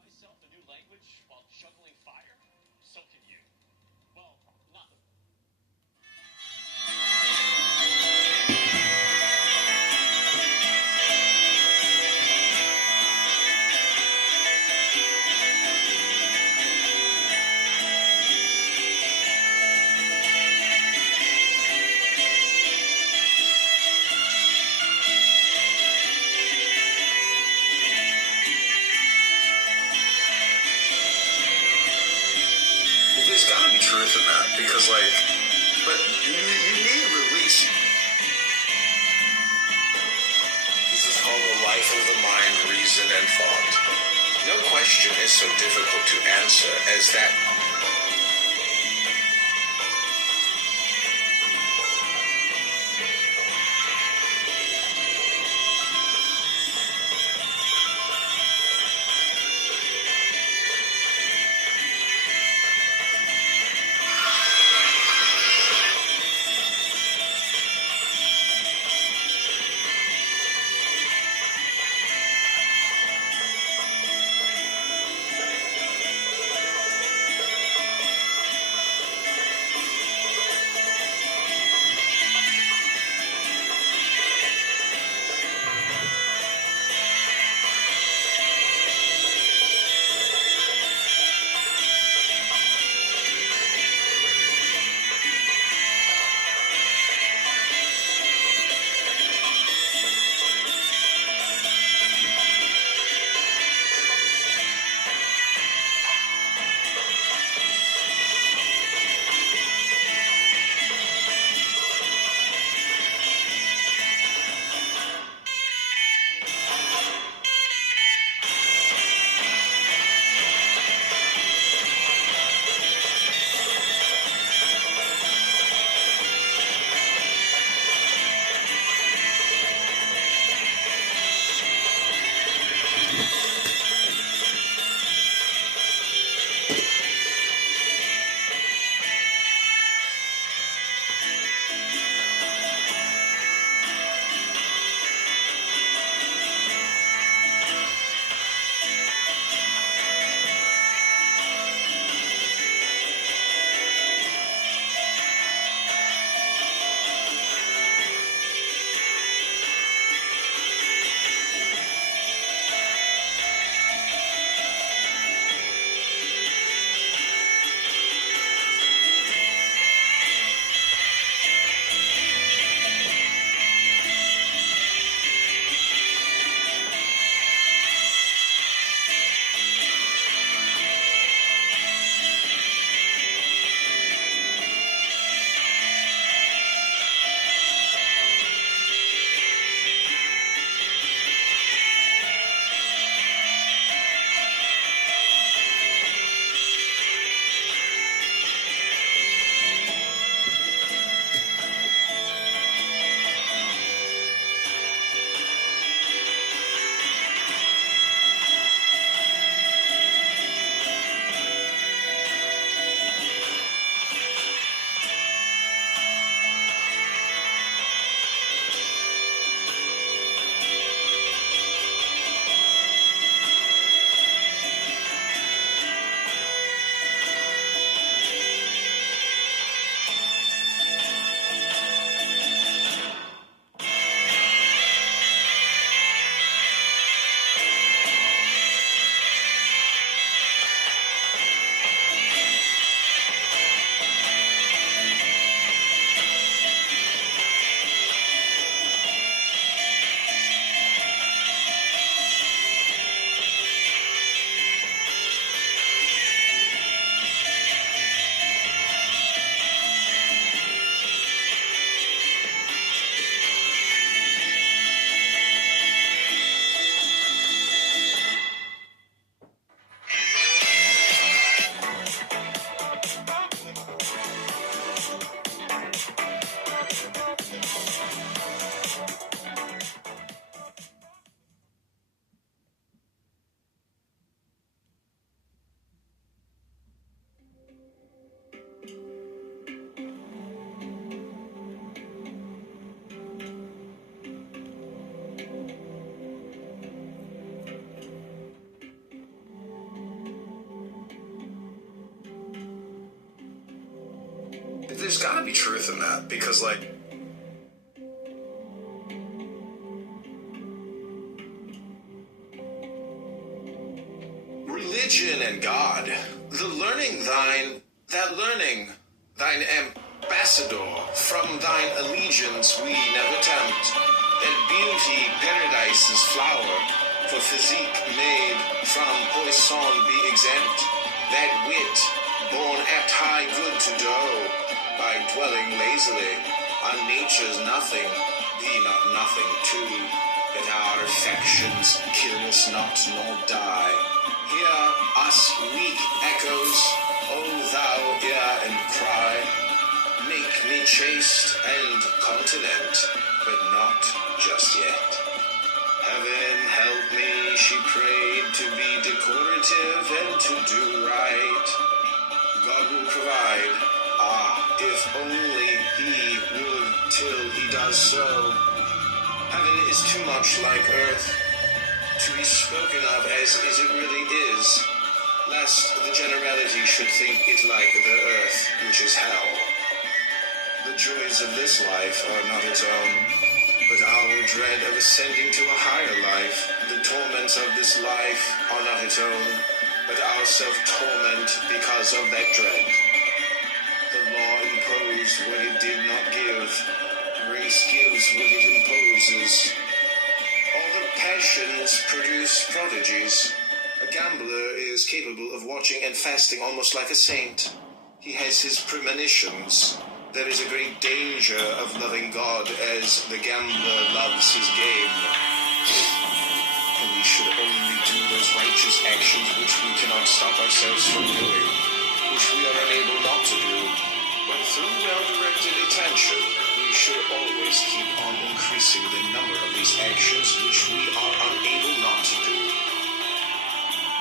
Myself a new language while juggling fire? So can you. Well, not the There's got to be truth in that because, like, but you need release. This is called the life of the mind, reason, and thought. No question is so difficult to answer as that. there's got to be truth in that, because, like, religion and God, the learning thine, that learning, thine ambassador, from thine allegiance we never tempt, that beauty paradise's flower, for physique made from poison be exempt, that wit born apt high good to do, by dwelling lazily on nature's nothing, be not nothing too, that our affections kill us not nor die. Hear us weak echoes, O thou hear and cry, make me chaste and continent, but not just yet. Heaven help me, she prayed, to be decorative and to do right. God will provide, if only he would till he does so. Heaven is too much like earth to be spoken of as it really is, lest the generality should think it like the earth, which is hell. The joys of this life are not its own, but our dread of ascending to a higher life. The torments of this life are not its own, but our self-torment because of that dread. The law imposed what it did not give. Grace gives what it imposes. All the passions produce prodigies. A gambler is capable of watching and fasting almost like a saint. He has his premonitions. There is a great danger of loving God as the gambler loves his game. And we should only do those righteous actions which we cannot stop ourselves from doing, which we are unable not to do. But through well-directed attention, we should always keep on increasing the number of these actions which we are unable not to do.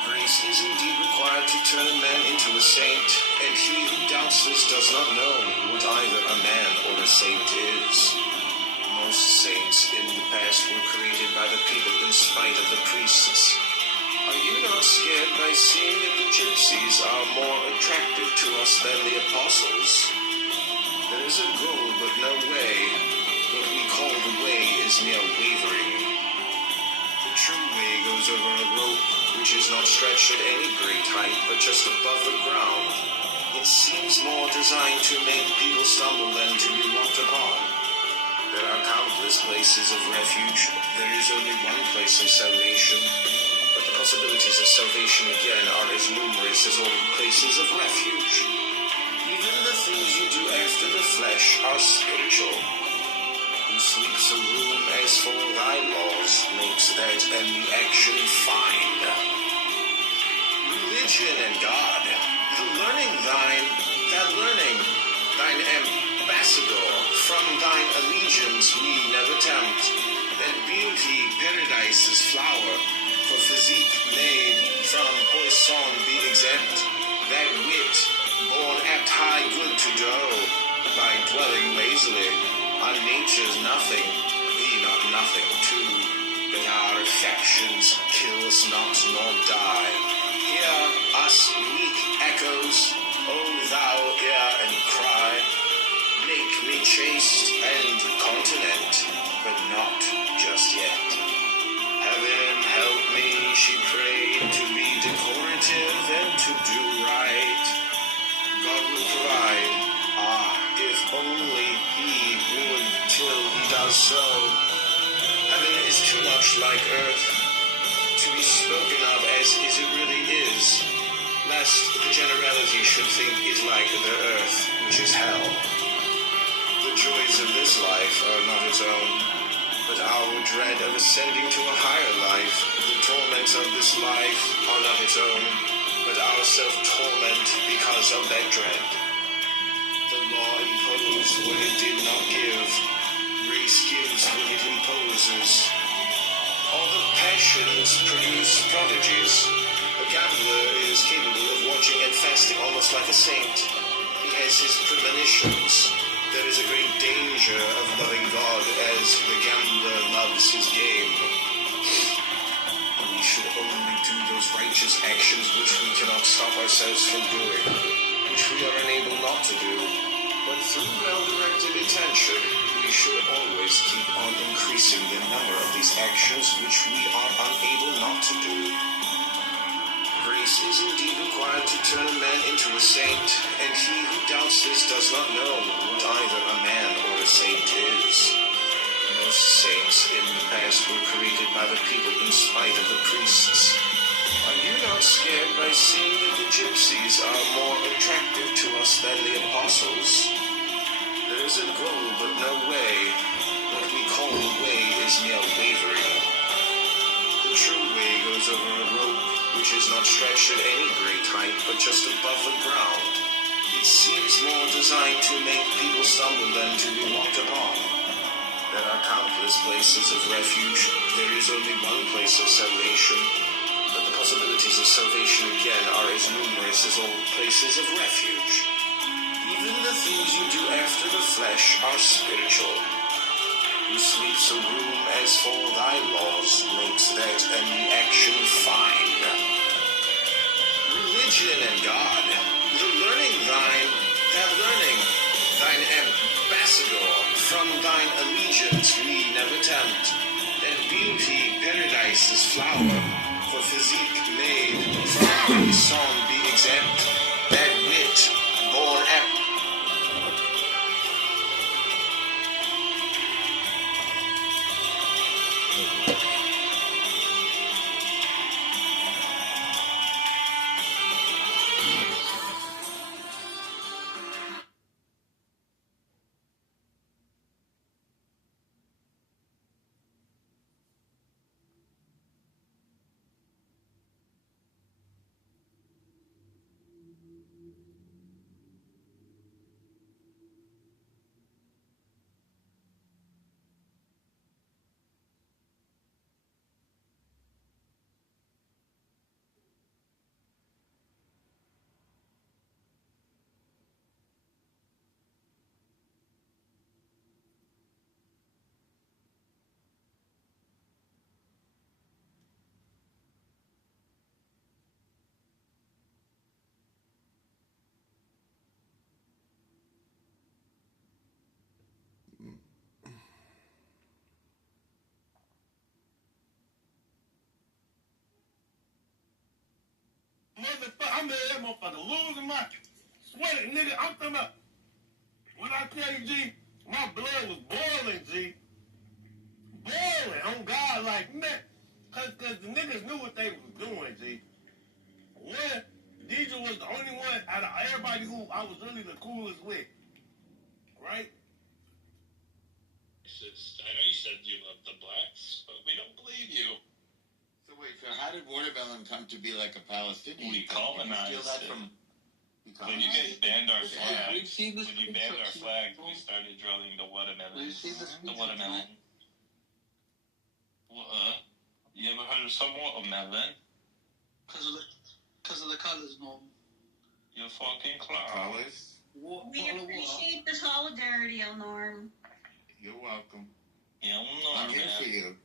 Grace is indeed required to turn a man into a saint, and he who doubts this does not know what either a man or a saint is. Most saints in the past were created by the people in spite of the priests. Are you not scared by seeing that the gypsies are more attractive to us than the apostles? There is a goal but no way. What we call the way is mere wavering. The true way goes over a rope which is not stretched at any great height but just above the ground. It seems more designed to make people stumble than to be walked upon. There are countless places of refuge. There is only one place of salvation, but the possibilities of salvation again are as numerous as all the places of refuge. Even the things you do after the flesh are spiritual. Who sweeps a room as for thy laws makes that and the action fine. Religion and God, the learning thine, that learning, thine ambassador, from thine allegiance we never tempt, that beauty paradise's flower, for physique made from poison be exempt, that wit born apt high good to do, by dwelling lazily on nature's nothing, be not nothing too, that our affections kill us not nor die. Hear us weak echoes, O thou hear and cry, make me chaste and continent, but not just yet. Heaven help me, she prayed, to be decorative and to do right. God will provide, if only he would till he does so. Heaven is too much like earth to be spoken of as it really is, lest the generality should think it like the earth, which is hell. The joys of this life are not its own, but our dread of ascending to a higher life. The torments of this life are not its own, but our self-torment because of that dread. The law imposed what it did not give. Grace gives what it imposes. All the passions produce prodigies. A gambler is capable of watching and fasting almost like a saint. He has his premonitions. There is a great danger of loving God as the gambler loves his game. We should only do those righteous actions which we cannot stop ourselves from doing, which we are unable not to do. But through well-directed attention, we should always keep on increasing the number of these actions which we are unable not to do. Grace is indeed required to turn a man into a saint, and he who doubts this does not know what either a man or a saint is. Most saints in the past were created by the people in spite of the priests. Are you not scared by seeing that the gypsies are more attractive to us than the apostles? There is a goal but no way. What we call the way is mere wavering. The true way goes over a rope which is not stretched at any great height but just above the ground. It seems more designed to make people stumble than to be walked upon. There are countless places of refuge. There is only one place of salvation. But the possibilities of salvation again are as numerous as all places of refuge. Even the things you do after the flesh are spiritual. Who sweeps a room as for thy laws makes that any action fine. Religion and God, the learning thine, that learning, thine ambassador, from thine allegiance we never tempt. That beauty, paradise's flower, for physique made, from song be exempt. That wit, born apt. Motherfucker, I'm in that motherfucker losing my sweating, nigga. I'm talking about, when I tell you, G, my blood was boiling, G. Boiling, on God, like, man. Cause the niggas knew what they was doing, G. One, DJ was the only one out of everybody who I was really the coolest with. Right? I know you said you love the blacks, but we don't believe you. So wait, so how did watermelon come to be like a Palestinian? We thing? colonized Did you steal that it. from? When you guys banned our flag, We've seen this when you banned our flag, we started drilling the watermelon. We've seen this The watermelon. What? You ever heard of some watermelon? Because of the colours, Norm. You fucking clown. Colors? We appreciate the solidarity, Norm. You're welcome. Yeah, I'm here for you.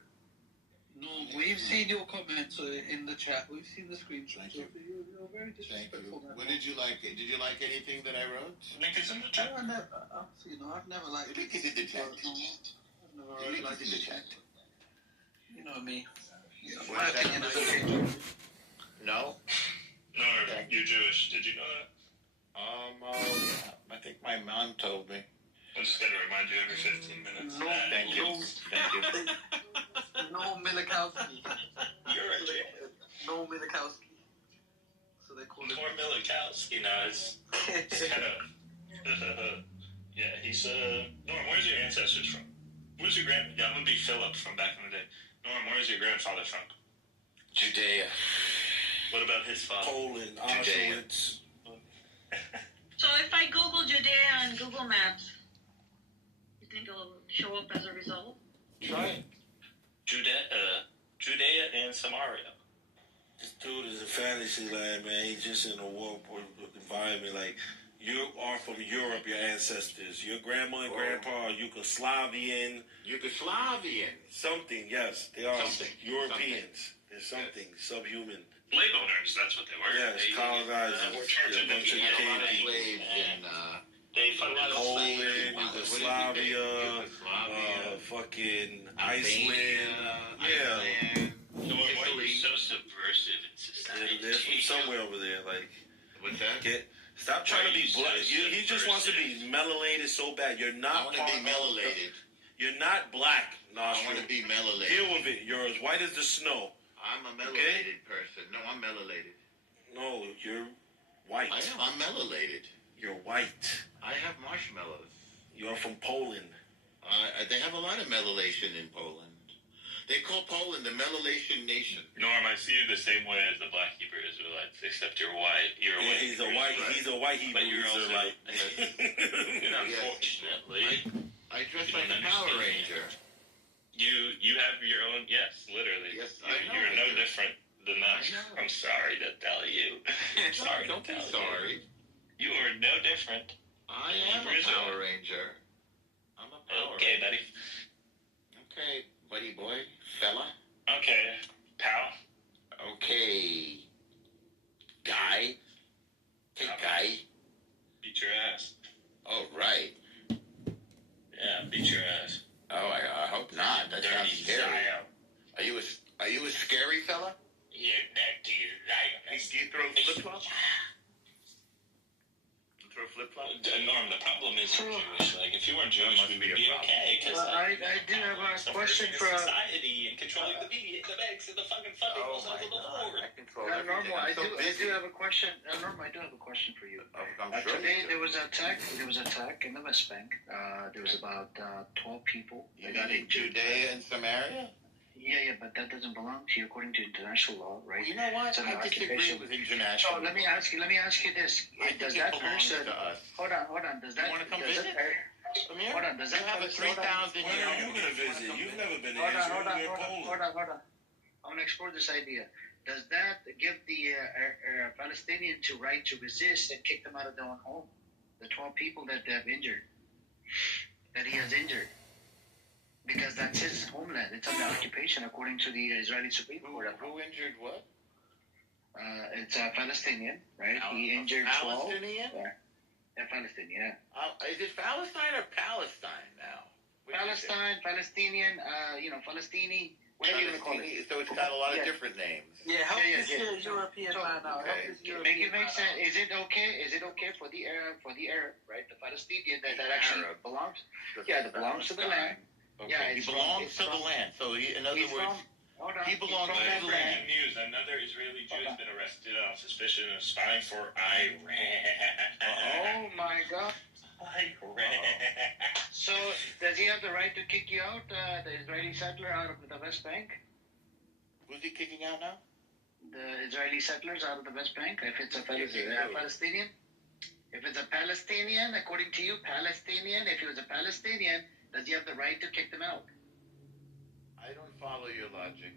Norm, we've seen your comments in the chat. We've seen the screenshots. Thank you. You're very Thank disrespectful. you. What did you like? Did you like anything that I wrote? Link is in the No, chat. I've never liked The link is in the chat. I've never The really link liked is in the chat. You know me. What My is that? opinion is okay. No. No, you're Jewish. Did you know that? I think my mom told me. I'm just gonna remind you every 15 minutes. No, Thank you. Thank you. No Milikowski. You're a Jew. No Milikowski. So they call it. More Milikowski now. It's kind of. Yeah, he's Norm, where's your ancestors from? Where's your I'm gonna be Philip from back in the day. Norm, where's your grandfather from? Judea. What about his father? Poland, Judea. Auschwitz. So if I Google Judea on Google Maps, you think it'll show up as a result? Try it. Judea and Samaria. This dude is a fantasy land, man. He's just in a warped environment. Like, you are from Europe, your ancestors. Your grandma and grandpa are Yugoslavian. Yugoslavian. Something, yes. They are Something. Europeans. There's something subhuman. Slave owners, that's what they were. Yes, colonizers. We're charging Yeah, bunch of them We had a lot of people. slaves They funded Poland, Yugoslavia, fucking Iceland. Yeah. So why are you so subversive in society? They're from somewhere over there. Like, What's that? stop trying to be black. He just wants to be melanated so bad. You're not. I want to be melanated. You're not black, I Nostrum. want to be melanated. Deal with it. You're as white as the snow. I'm a melanated person. No, I'm melanated. No, you're white. I am. I'm melanated. You're white. I have marshmallows. You're from Poland. They have a lot of melation in Poland. They call Poland the melation nation. Norm, I see you the same way as the Black Hebrew Israelites, except you're white. You're a white. He's a white. Israelite. He's a white Hebrew But you're also Israelite. Unfortunately, I dress like a Power Ranger. you have your own. Yes, literally. Yes, I know You're I no do. different than them. I know. I'm sorry to tell you. Don't be sorry. You are no different. I am a Power Ranger. I'm a Power Okay, Ranger. buddy. Okay, buddy boy, fella. Okay, pal. Okay, guy. Hey, guy. Beat your ass. Oh, right. Yeah, beat your ass. Oh, I hope not. That sounds Dirty scary. Zion. Are you a scary fella? You're dirty Zion. Do you throw flip-flops? Throw flip-flops? Norm, the problem is you're Jewish. Like, if you weren't Jewish, we'd be okay. Because I do have a question for society and controlling the media, the banks, and the fucking funding Oh, goes my over the God. board. I control Normal. everything. I I'm so do busy. have a question. Normal, I do have a question for you. I'm sure Today you do. there was an attack in the West Bank. There was about 12 people. You that got mean in injured. Judea and Samaria? Yeah, but that doesn't belong to you according to international law, right? You know what? It's under I disagree occupation. with international. So let me ask you this: I does think that it belongs person? to us. Hold on. Does that? You want to come does visit? That, Come here. hold on. Does that You have a 3,000 When year are you old. gonna visit? You've never been to Hold on. Israel. You're in Poland. I want to explore this idea. Does that give the Palestinian to right to resist and kick them out of their own home? The 12 people that they have injured, that he has injured, because that's his homeland. It's under occupation according to the Israeli Supreme Court. Who injured what? It's a Palestinian, right? He injured 12. Palestinian? Yeah, Palestinian. Yeah. Is it Palestine or Palestine now? Palestine, Palestinian, Palestini, whatever you want to call it. So it's got a lot of different names. Yeah, help this European man out. Okay. Help this European Make it make man sense. out. Is it okay for the Arab, right? The Palestinian that actually Arab. belongs. Yeah, that belongs to the land. Okay. Yeah, He it's belongs from- to the land. So in other He's words, hold on. he belongs He's to from the that land. land. News: another Israeli Jew has been arrested on suspicion of spying for Iran. Oh my God. Iran. So does he have the right to kick you out, the Israeli settler, out of the West Bank? Who's he kicking out now? The Israeli settlers out of the West Bank, if it's a Kicking who? Palestinian? If it's a Palestinian, according to you, Palestinian, if he was a Palestinian, does he have the right to kick them out? I don't follow your logic.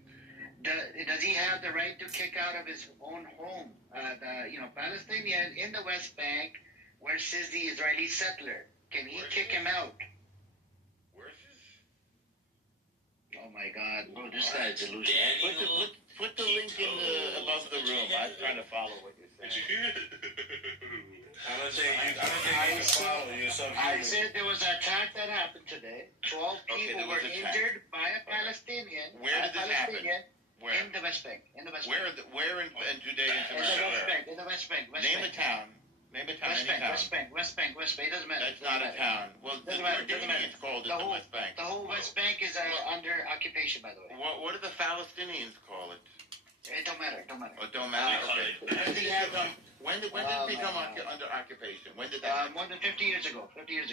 Does he have the right to kick out of his own home, Palestinian in the West Bank, versus the Israeli settler? Can he kick him out? Where's this? Oh my God, bro, this guy is delusional. Put the link in above the room. I'm trying to follow what you're saying. I don't think you can follow yourself. I said there was an attack that happened today. 12 people there were was an attack. injured by a Palestinian. Where did this happen? Where? In the West Bank. In the West Where Bank. in Judea and In the West Samaria? Bank. In the West Bank. West Name a Bank. town. Name a town. West Any Bank. town. West Bank. West Bank. West Bank. It doesn't matter. That's not a town. Well, the Doesn't matter. Doesn't matter. Jordanians called it The the whole- West Bank. The whole West Bank is under occupation, by the way. What do the Palestinians call it? It don't matter. It don't matter. Oh, it don't matter. Okay. Does he have When did it become under occupation? When did that happen? more than 50 years ago. 50 years ago.